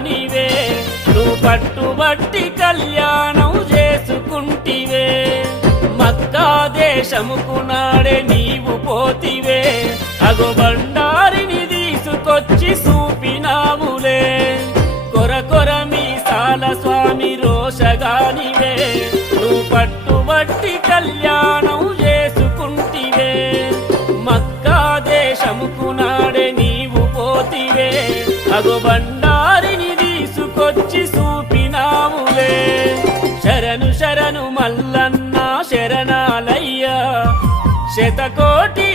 రాజానివే నువ్వు పట్టుబట్టి కళ్యాణం చేసుకుంటివే మక్కా దేశముకు నాడే నీవు పోతివే అగో బండారిని తీసుకొచ్చి చూపినావులే కొర కొర మీసాల స్వామి రోషగానివే నువ్వు పట్టుబట్టి కళ్యాణం చేసుకుంటివే మక్కా దేశముకు నాడే నీవు పోతివే అగో బండారిని తీసుకొచ్చి చూపినావులే శరణు శరణు మల్లన్న శరణాలయ్యా శతకోటి